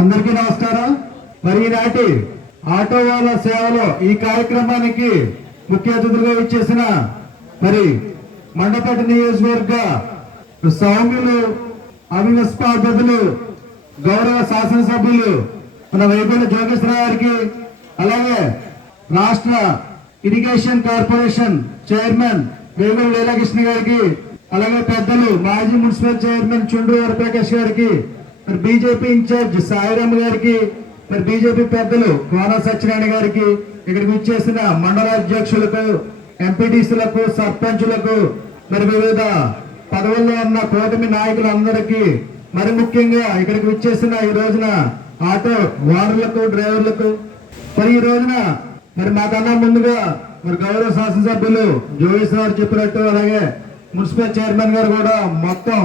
అందరికీ నమస్కారం. మరి ఈనాటి ఆటో వాళ్ళ సేవలో ఈ కార్యక్రమానికి ముఖ్య అతిథులుగా ఇచ్చేసిన మరి మండపేట నియోజకవర్గ సౌమ్యులు అవినస్పాదతులు గౌరవ శాసనసభ్యులు మన వైపుల జోగేశ్వర గారికి అలాగే రాష్ట్ర irrigation corporation chairman Vegula Leelakrishna గారికి అలాగే పెద్దలు మాజీ మున్సిపల్ చైర్మన్ చుండ్రు వరప్రకాష్ గారికి మరి బీజేపీ ఇన్ఛార్జ్ సాయిరామ్ గారికి మరి బీజేపీ పెద్దలు కోన సత్యనారాయణ గారికి ఇక్కడికి వచ్చేసిన మండల అధ్యక్షులకు ఎంపీటీసీలకు సర్పంచులకు మరి వివిధ పదవుల్లో ఉన్న కూటమి నాయకులందరికీ మరి ముఖ్యంగా ఇక్కడికి వచ్చేసిన ఈ రోజున ఆటో ఓనర్లకు డ్రైవర్లకు మరి ఈ రోజున మరి మాకన్నా ముందుగా మరి గౌరవ శాసనసభ్యులు జోగేశ్ గారు చెప్పినట్టు అలాగే మున్సిపల్ చైర్మన్ గారు కూడా మొత్తం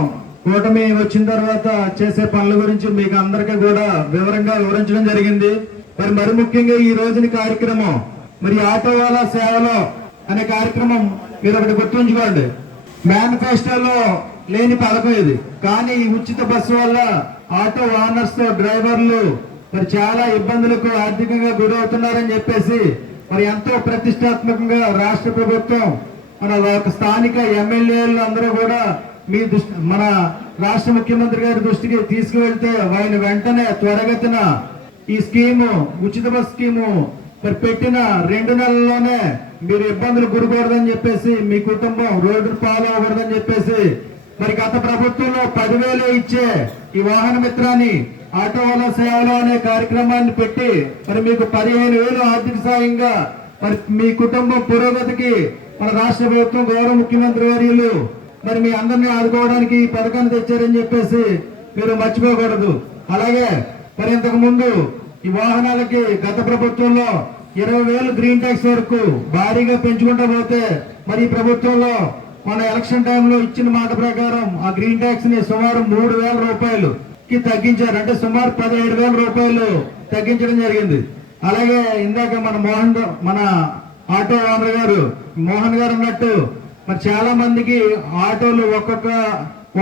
కూటమి వచ్చిన తర్వాత చేసే పనుల గురించి మీకు అందరికీ కూడా వివరంగా వివరించడం జరిగింది. మరి మరి ముఖ్యంగా ఈ రోజుని కార్యక్రమం మరి ఆటో వాళ్ళ సేవలో అనే కార్యక్రమం మీరు ఒకటి గుర్తుంచుకోండి. మేనిఫెస్టోలో లేని పథకం ఇది. కానీ ఈ ఉచిత బస్సు వల్ల ఆటో ఓనర్స్ డ్రైవర్లు మరి చాలా ఇబ్బందులకు ఆర్థికంగా గురవుతున్నారని చెప్పేసి మరి ఎంతో ప్రతిష్టాత్మకంగా రాష్ట్ర ప్రభుత్వం మన ఒక స్థానిక ఎమ్మెల్యేలు అందరూ కూడా మీ దృష్టి మన రాష్ట్ర ముఖ్యమంత్రి గారి దృష్టికి తీసుకువెళ్తే ఆయన వెంటనే త్వరగతిన ఈ స్కీము ఉచిత బస్ స్కీము మరి పెట్టిన రెండు నెలల్లోనే మీరు ఇబ్బందులు గురకూడదని చెప్పేసి మీ కుటుంబం రోడ్డు పాలు అవ్వకూడదని చెప్పేసి మరి గత ప్రభుత్వంలో పదివేలు ఇచ్చే ఈ వాహన మిత్రాన్ని ఆటో వాళ్ళ సేవలు అనే కార్యక్రమాన్ని పెట్టి మరి మీకు పదిహేను వేలు ఆర్థిక సాయంగా మరి మీ కుటుంబం పురోగతికి మన రాష్ట్ర ప్రభుత్వం గౌరవ ముఖ్యమంత్రి వర్యులు మరి మీ అందరినీ ఆదుకోవడానికి ఈ పథకాన్ని తెచ్చారని చెప్పేసి మీరు మర్చిపోకూడదు. అలాగే మరి ఇంతకు ముందు ఈ వాహనాలకి గత ప్రభుత్వంలో ఇరవై వేలు గ్రీన్ ట్యాక్స్ వరకు భారీగా పెంచుకుంటూ పోతే మరి ఈ ప్రభుత్వంలో మన ఎలక్షన్ టైంలో ఇచ్చిన మాట ప్రకారం ఆ గ్రీన్ ట్యాక్స్ని సుమారు మూడు వేల రూపాయలు కి తగ్గించారు. అంటే సుమారు పదిహేడు వేల రూపాయలు తగ్గించడం జరిగింది. అలాగే ఇందాక మన మోహన్ మన ఆటో ఓనర్ గారు మోహన్ గారు అన్నట్టు మరి చాలా మందికి ఆటోలు ఒక్కొక్క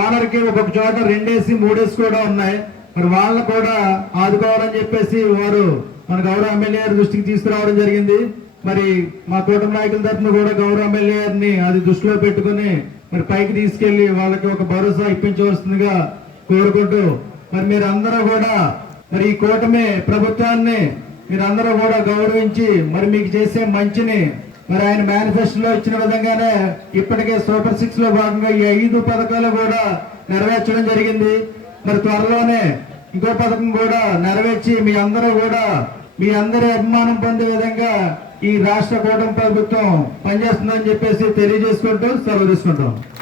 ఓనర్ ఒక్కొక్క చోట రెండేసి మూడేసి కూడా ఉన్నాయి. మరి వాళ్ళని కూడా ఆదుకోవాలని చెప్పేసి వారు మన గౌరవ ఎమ్మెల్యే దృష్టికి తీసుకురావడం జరిగింది. మరి మా కూటమి నాయకుల తరఫున కూడా గౌరవ ఎమ్మెల్యే గారిని అది దృష్టిలో పెట్టుకుని మరి పైకి తీసుకెళ్ళి వాళ్ళకి ఒక భరోసా ఇప్పించవలసిందిగా కోరుకుంటూ మరి మీరు అందరూ కూడా మరి ఈ కూటమి ప్రభుత్వాన్ని మీరందరూ కూడా గౌరవించి మరి మీకు చేసే మంచిని మరి ఆయన మేనిఫెస్టోలో ఇచ్చిన విధంగానే ఇప్పటికే సూపర్ సిక్స్లో భాగంగా ఈ ఐదు పథకాలు కూడా నెరవేర్చడం జరిగింది. మరి త్వరలోనే ఇంకో పథకం కూడా నెరవేర్చి మీ అందరూ కూడా మీ అందరి అభిమానం పొందే విధంగా ఈ రాష్ట్ర కూటమి ప్రభుత్వం పనిచేస్తుందని చెప్పేసి తెలియజేసుకుంటూ సెలవు తీసుకుంటాం